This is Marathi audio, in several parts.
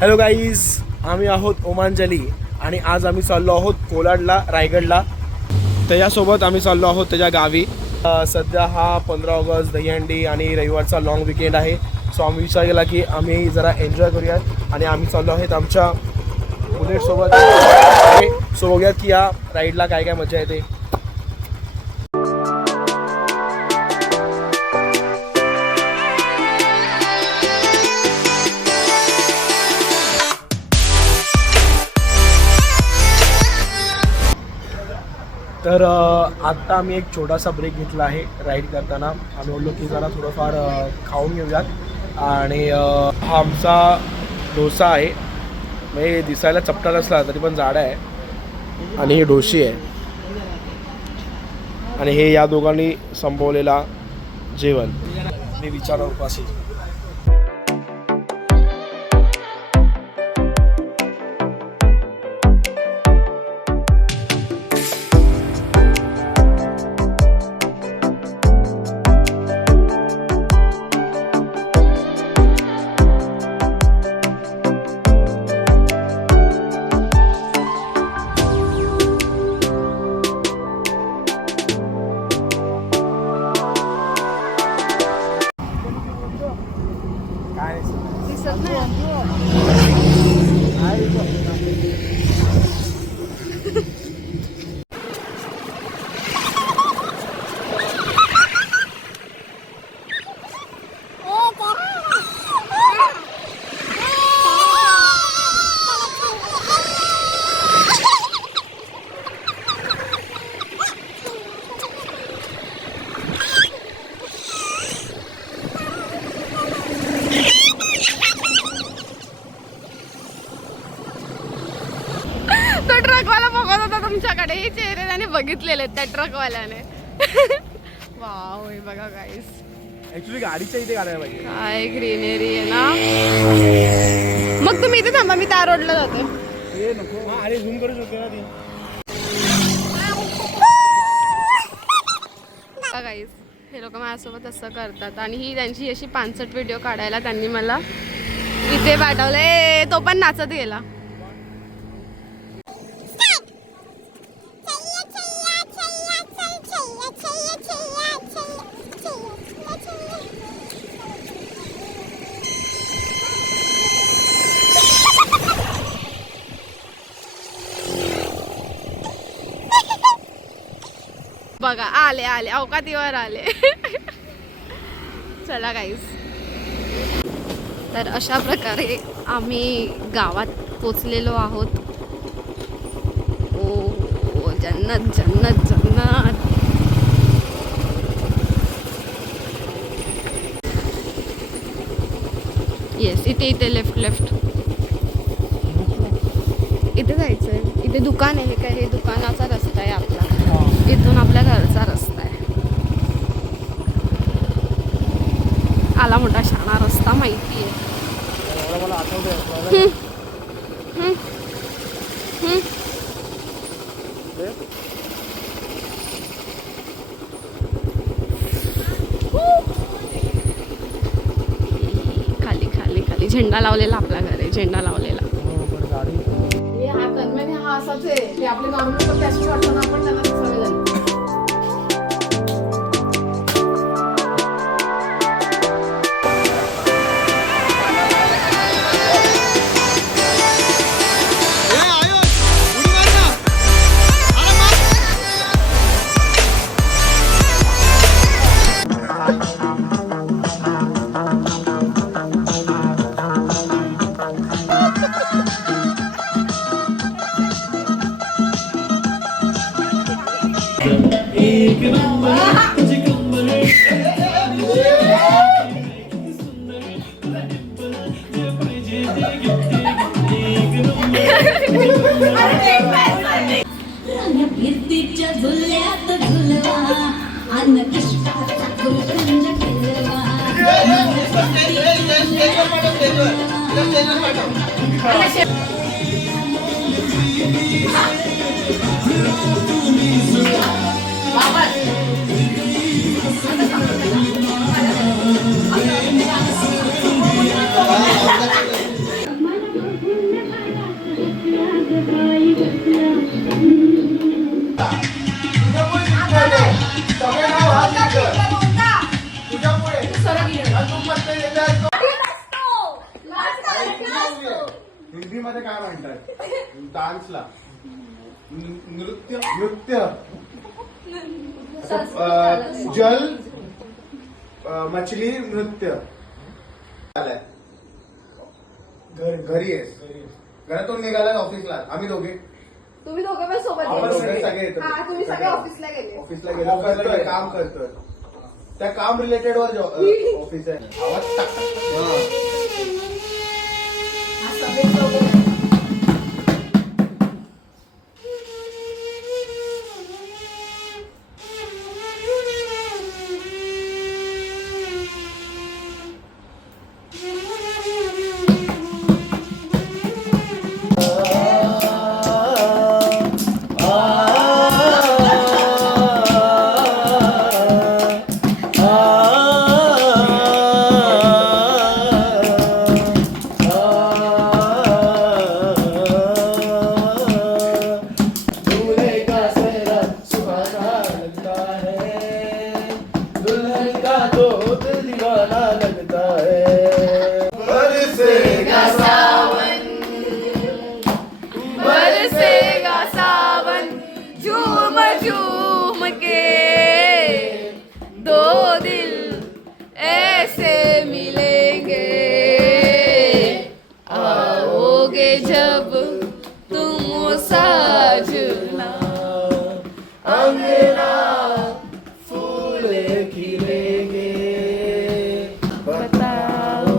हॅलो गाईज, आम्ही आहोत ओमांजली आणि आज आम्ही चाललो आहोत कोलाडला, रायगडला. त्याच्यासोबत आम्ही चाललो आहोत त्याच्या गावी. सध्या हा 15 ऑगस्ट दहीहंडी आणि रविवारचा लॉंग विकेंड आहे. सो आम्ही विचार केला की आम्ही जरा एन्जॉय करूयात आणि आम्ही चाललो आहेत आमच्या बुलेटसोबत. सो बघूयात की या राईडला काय काय मजा येते. तर आत्ता आम्ही एक छोटासा ब्रेक घेतला आहे राईड करताना. आम्ही बोललो की जरा थोडंफार खाऊन घेऊयात आणि हा आमचा डोसा आहे. म्हणजे दिसायला चपटा असला तरी पण जाडा आहे आणि ही डोशी आहे आणि हे या दोघांनी संपवलेला जेवण. मी विचारा उपाशी. तो ट्रकवाला बघत होता तुमच्याकडे. हे चेहरे त्याने बघितलेले त्या ट्रकवाल्याने. वाव, हे बघा गाईस. ऍक्च्युली गाडीच्या इथे काढायला पाहिजे. काय ग्रीनरी आहे ना. मग तुम्ही इथे थांबा, मी त्या रोडला जाते. हे नको. अरे झूम करू शकते ना ती. गाईस, हे लोक माझ्यासोबत असं करतात आणि ही त्यांची अशी 65 व्हिडिओ काढायला त्यांनी मला इथे पाठवले. तो पण नाचत गेला. बघा, आले आले, अवकातीवर आले. चला गाईस, तर अशा प्रकारे आम्ही गावात पोचलेलो आहोत. ओ जन्नत जन्नत जन्नत. येस, इथे लेफ्ट लेफ्ट इथे जायचंय. इथे दुकान आहे. काय हे दुकानाचा रस्ता आहे आपला. इथून आपल्या घरचा रस्ता आहे. आला मोठा शाणा रस्ता माहिती आहे. मला आठवतंय. खाली खाली खाली झेंडा लावलेला आपल्या घरी. झेंडा लावलेला. हा कन्मेने हा असाच आहे. ते आपले नॉर्मल पण त्याची वाटतं ना, आपण त्यांना सवय झाली. हिंदीमध्ये काय म्हणतात डान्सला? नृत्य नृत्य जल मछली नृत्य. घरी आहेस? घरातून निघाला ऑफिसला? आम्ही दोघे तुम्ही दोघं पण सोबत आपण गेले. सगळे येतो. हा, तुम्ही सगळे ऑफिसला गेले. ऑफिसला गेलो, करतोय काम करतोय. त्या काम रिलेटेड वर ऑफिस आहे. आवाज टाक. हा, सगळे दोघं. बरसेगा सावन झूम झूम के दो दिल ऐसे मिलेंगे आओगे जब तुम साजना अंगना फूल खिलेंगे बताओ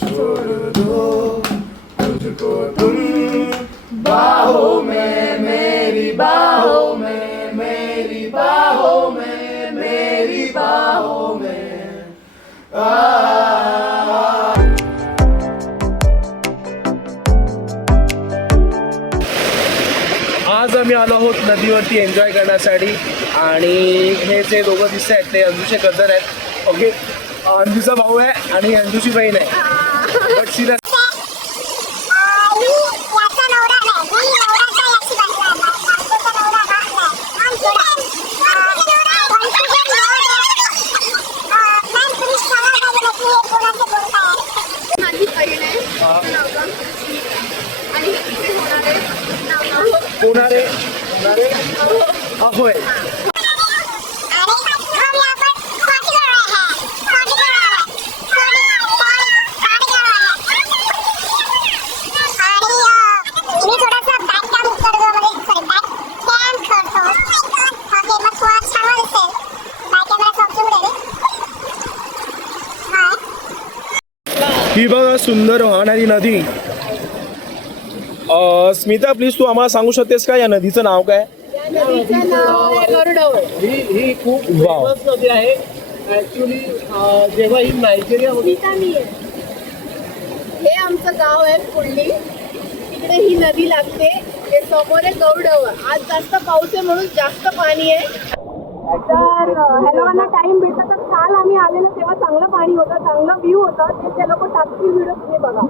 छोड़ दो तुझको तुम बाहों में, मेरी बाहों में, मेरी बाहों में, मेरी बाहों में. आज आम्ही आलो आहोत नदीवरती एन्जॉय करण्यासाठी आणि हे जे दोघं दिसत आहेत ते अंजूचे कझन आहेत. ओके, अंजूचा भाऊ आहे आणि अंजूची बहीण आहे. बट सिरियस माझी बहीण आहे आणि इथे होणार आहे होणारे होय. ही बघा सुंदर वाहणारी नदी. स्मिता प्लीज तू आम्हाला सांगू शकतेस का या नदीचं नाव काय? नदीचं नाव आहे गरुडव. ही खूप वाव. फेमस नदी आहे. ऍक्च्युली जेव्हा ही नायजेरिया हे आमचं गाव आहे पुल्ली. तिकडे ही नदी लागते. हे समोर आहे गौडव. आज जास्त पाऊस आहे म्हणून जास्त पाणी आहे. तर ह्याला टाइम भेटला तर काल आम्ही आलेलो तेव्हा चांगलं पाणी होतं, चांगलं व्ह्यू होतं. ते लोक टाकतील व्हिडिओ तुम्ही बघा.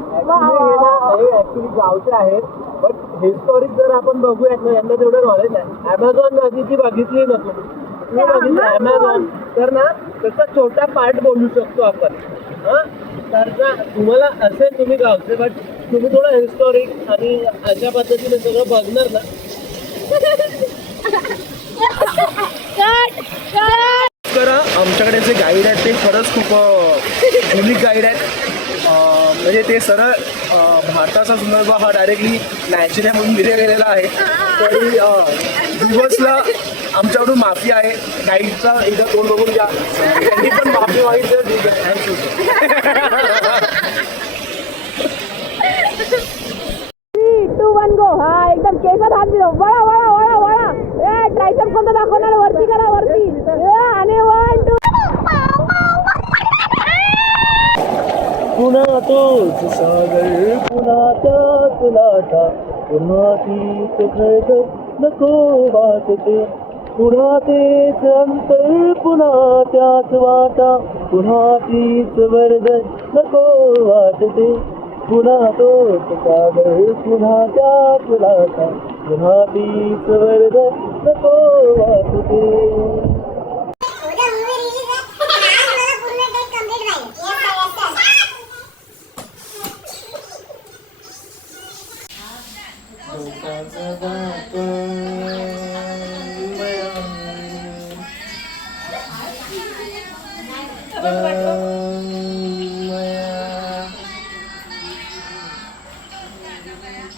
हे ऍक्च्युली गावचे आहेत. बट हिस्टॉरिक जर आपण बघूयात ना, यांना तेवढं नॉलेज आहे. अमेझॉन नदीची बघितली ना तुम्ही बघितली अमेझॉन, तर ना त्याचा छोटा पार्ट बोलू शकतो आपण. तर ना तुम्हाला असेल तुम्ही गावचे, बट तुम्ही थोडं हिस्टॉरिक आणि अशा पद्धतीने सगळं बघणार ना. करा आमच्याकडे जे गाईड आहेत ते खरंच खूप युनिक गाईड आहेत. म्हणजे ते सरळ भारताचा संदर्भ हा डायरेक्टली नायजेरियामधून दिला गेलेला आहे. तरी दिवसला आमच्याकडून माफी आहे. गाईडचा एकदा तोंड बघून घ्या. त्यांनी पण माफी मागितली. ठीक आहे, थँक्यू. 3, 2, 1 गो. हा एकदम केसात हात दिलो. वळा वळा वळा वळा. ट्रायसेप कोणतं दाखवणार? वरती करा वरती. आणि 1, 2. पुन्हा तोच सागर, पुन्हा त्याच लाटा, पुन्हा तीच खळखळ नको वाटते. पुन्हा तेच अंतर, पुन्हा त्याच वाटा, पुन्हा तीच वर्दळ नको वाटते. पुन्हा तोच सागर, पुन्हा त्याच लाटा, पुन्हा तीच वर्दळ नको वाटते.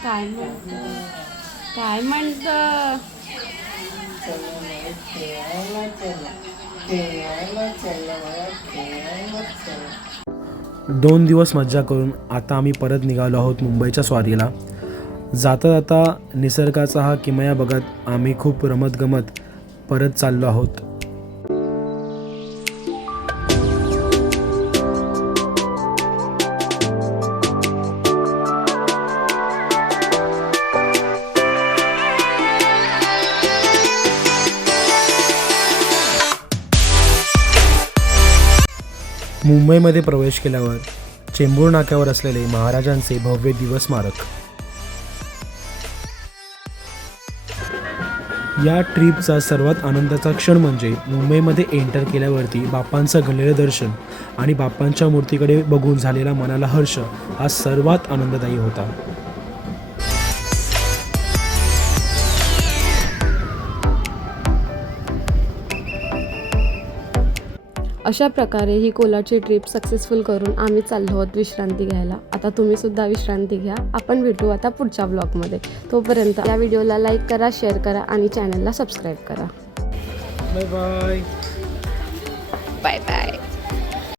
काय म्हणतं दोन दिवस मज्जा करून आता आम्ही परत निघालो आहोत मुंबईच्या स्वारीला. जाता जाता निसर्गाचा हा किमया बघत आम्ही खूप रमत गमत परत चाललो आहोत. मुंबईमध्ये प्रवेश केल्यावर चेंबूर नाक्यावर असलेले महाराजांचे भव्य दिवस स्मारक. या ट्रिपचा सर्वात आनंदाचा क्षण म्हणजे मुंबईमध्ये एंटर केल्यावरती बाप्पांचं घडलेलं दर्शन आणि बाप्पांच्या मूर्तीकडे बघून झालेला मनाला हर्ष हा सर्वात आनंददायी होता. अशा प्रकारे ही कोलाची ट्रिप सक्सेसफुल करून आम्ही चाललो आहोत विश्रांती घ्यायला. आता तुम्हीसुद्धा विश्रांती घ्या. आपण भेटू आता पुढच्या ब्लॉगमध्ये. तोपर्यंत या व्हिडिओला लाईक करा, शेअर करा आणि चॅनलला सबस्क्राईब करा. Bye bye. Bye bye.